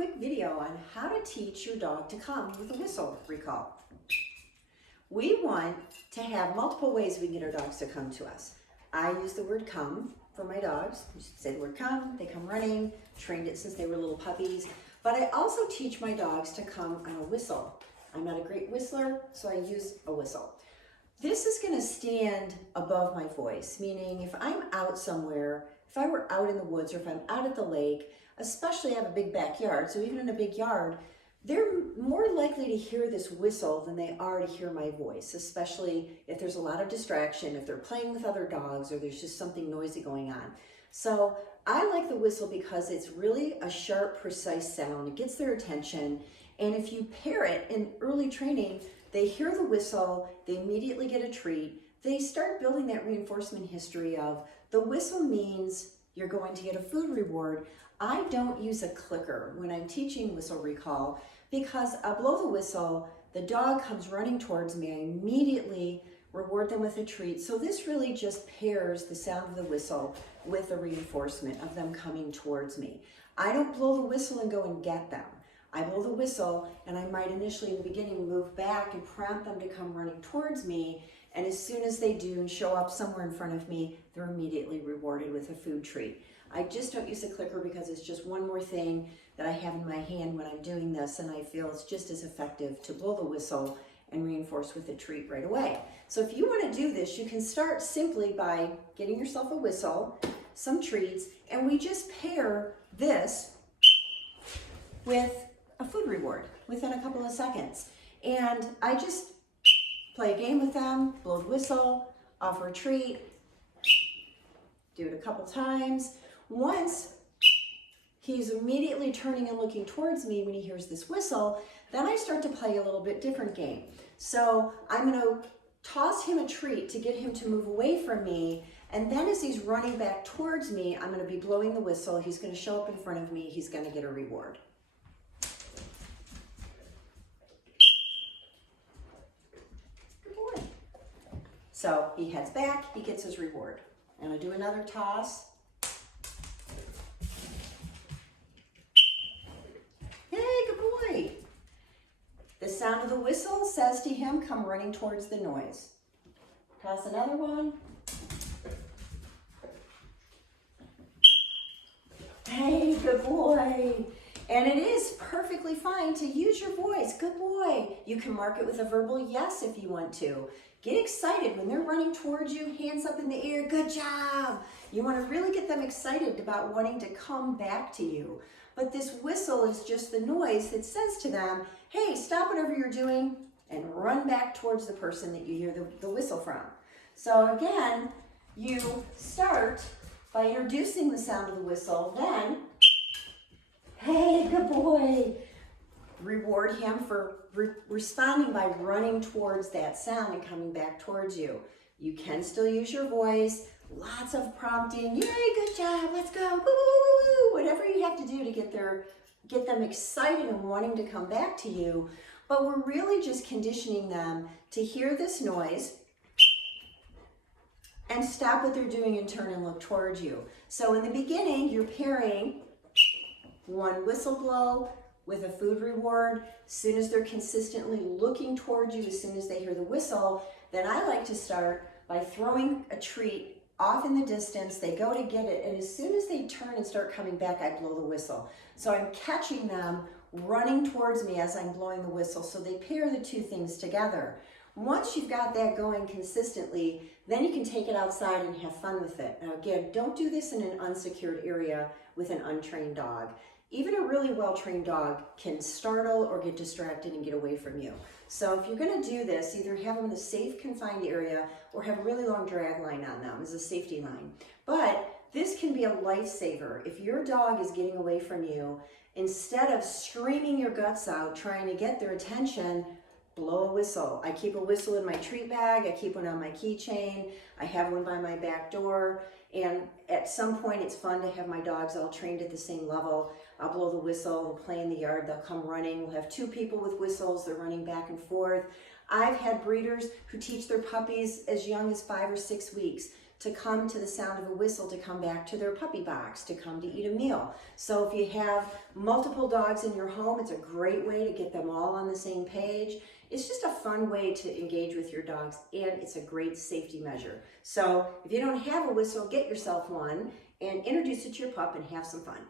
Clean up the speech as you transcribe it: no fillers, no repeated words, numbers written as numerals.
quick video on how to teach your dog to come with a whistle recall. We want to have multiple ways we can get our dogs to come to us. I use the word come for my dogs. You say the word come, they come running, trained it since they were little puppies. But I also teach my dogs to come on a whistle. I'm not a great whistler, so I use a whistle. This is going to stand above my voice, meaning if I'm out somewhere, if I were out in the woods or if I'm out at the lake, especially I have a big backyard, so even in a big yard, they're more likely to hear this whistle than they are to hear my voice, especially if there's a lot of distraction, if they're playing with other dogs or there's just something noisy going on. So I like the whistle because it's really a sharp, precise sound. It gets their attention. And if you pair it in early training, they hear the whistle, they immediately get a treat. They start building that reinforcement history of the whistle means you're going to get a food reward. I don't use a clicker when I'm teaching whistle recall because I blow the whistle, the dog comes running towards me, I immediately reward them with a treat. So this really just pairs the sound of the whistle with the reinforcement of them coming towards me. I don't blow the whistle and go and get them. I blow the whistle and I might initially in the beginning move back and prompt them to come running towards me. And as soon as they do and show up somewhere in front of me, they're immediately rewarded with a food treat. I just don't use a clicker because it's just one more thing that I have in my hand when I'm doing this, and I feel it's just as effective to blow the whistle and reinforce with a treat right away. So if you want to do this, you can start simply by getting yourself a whistle, some treats, and we just pair this with a food reward within a couple of seconds. And I just play a game with them, blow the whistle, offer a treat, do it a couple times. Once he's immediately turning and looking towards me when he hears this whistle, then I start to play a little bit different game. So I'm going to toss him a treat to get him to move away from me, and then as he's running back towards me, I'm going to be blowing the whistle. He's going to show up in front of me. He's going to get a reward. Good boy. So he heads back, he gets his reward. And I do another toss. The sound of the whistle says to him, come running towards the noise. Toss another one. Hey, good boy. And it is perfectly fine to use your voice. Good boy. You can mark it with a verbal yes if you want to. Get excited when they're running towards you, hands up in the air. Good job. You want to really get them excited about wanting to come back to you. But this whistle is just the noise that says to them, hey, stop whatever you're doing and run back towards the person that you hear the whistle from. So again, you start by introducing the sound of the whistle, then, hey, good boy. Reward him for responding by running towards that sound and coming back towards you. You can still use your voice, lots of prompting, yay, good job, let's go, woo, woo, woo, woo, whatever you have to do to get them excited and wanting to come back to you. But we're really just conditioning them to hear this noise and stop what they're doing and turn and look towards you. So in the beginning, you're pairing one whistle blow with a food reward. As soon as they're consistently looking towards you, as soon as they hear the whistle, then I like to start by throwing a treat off in the distance. They go to get it, and as soon as they turn and start coming back, I blow the whistle. So I'm catching them running towards me as I'm blowing the whistle, so they pair the two things together. Once you've got that going consistently, then you can take it outside and have fun with it. Now again, don't do this in an unsecured area with an untrained dog. Even a really well-trained dog can startle or get distracted and get away from you. So if you're going to do this, either have them in a safe, confined area or have a really long drag line on them as a safety line. But this can be a lifesaver. If your dog is getting away from you, instead of screaming your guts out, trying to get their attention, blow a whistle. I keep a whistle in my treat bag. I keep one on my keychain. I have one by my back door. And at some point, it's fun to have my dogs all trained at the same level. I'll blow the whistle, we'll play in the yard, they'll come running. We'll have two people with whistles, they're running back and forth. I've had breeders who teach their puppies as young as 5 or 6 weeks. to come to the sound of a whistle, to come back to their puppy box, to come to eat a meal. So if you have multiple dogs in your home, it's a great way to get them all on the same page. It's just a fun way to engage with your dogs, and it's a great safety measure. So if you don't have a whistle, get yourself one and introduce it to your pup and have some fun.